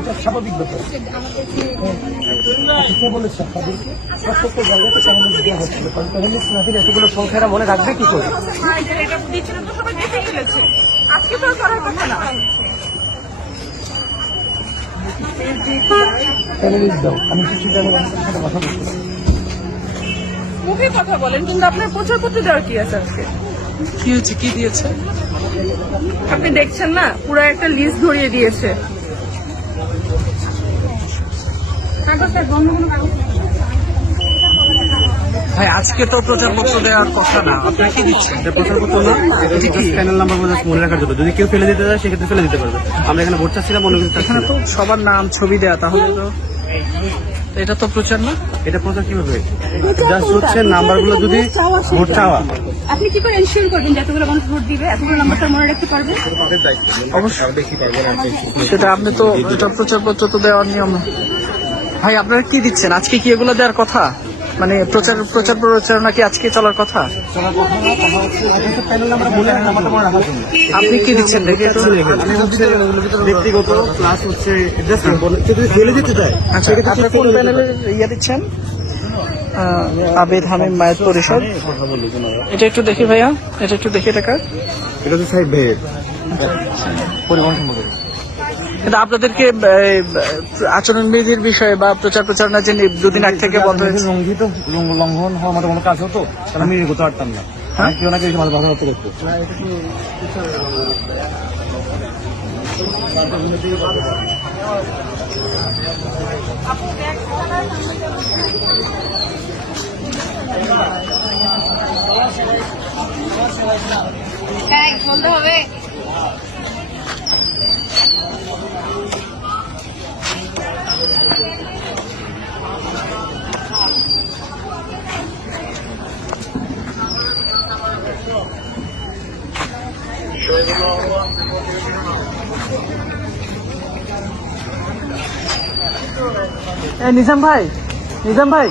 এটা স্বাভাবিক ব্যাপার। বলেছে তাদেরকে প্রত্যেকটা জায়গাতে চ্যানেল দেওয়া হচ্ছিল, কারণ চ্যানেল না দিলে এতগুলো সংখ্যারা মনে রাখবে কি করে? আমি কিছু জায়গায় কথা বলছি, মুখে কথা বলেন, কিন্তু আপনার প্রচার করতে দেওয়ার কি আছে? আজকে কি হয়েছে, কি দিয়েছে আপনি দেখছেন না, পুরো একটা লিস্ট ধরিয়ে দিয়েছে। ভাই আজকে তো প্রচারপত্র দেওয়ার কথা না, আপনারা কি দিচ্ছেন? প্রচারপত্র না, এটা কি প্যানেল নাম্বার মনে রাখার জন্য। যদি কেউ ফেলে দিতে চায় সেক্ষেত্রে ফেলে দিতে পারবে। আমরা এখানে ভোট চাচ্ছিলাম, অন্য কিছু চাচ্ছি এখানে না। তো সবার নাম ছবি দেয়া, তাহলে তো এটা তো প্রচার না। এটা প্রচার কিভাবে? জাস্ট হচ্ছে নাম্বারগুলো যদি ভোট চাওয়া। আপনি কি করে এনশিওর করবেন যে এতগুলো মানুষ ভোট দিবে, এতগুলো নাম্বারটা মনে রাখতে পারবে? অবশ্যই সেটা আপনি তো, এটা প্রচারপত্র তো দেওয়ার নিয়ম না। ভাই আপনারা কি দিচ্ছেন? আজকে কি এগুলো দেওয়ার কথা? মানে প্রচার প্রচারণা কি আজকে চলার কথা? আপনি কি দিচ্ছেন দেখে একটু? ব্যক্তিগত প্লাস হচ্ছে যদি ফেলে দিতে চায়। আচ্ছা, আপনি কোন প্যানেলের ইয়ে দিচ্ছেন? আবেদ হামিম মায়ের পরিষদ। এটা একটু দেখি ভাইয়া, এটা একটু দেখি টাকা। এটা তো সাহেব ভাইয়ের পরিবহন সম্পর্কে। কিন্তু আপনাদেরকে আচরণবিধির বিষয়ে বা প্রচারণা যে দুদিন আগ থেকে বন্ধ হয়েছে, লঙ্ঘিত লঙ্ঘন হওয়ার মতো কোনো কাজ হতো তাহলে আমি এগোতে পারতাম না। হ্যাঁ, কেউ না কেউ মাঝে বাধা করতে দেখতো। বলতে হবে। নিজাম ভাই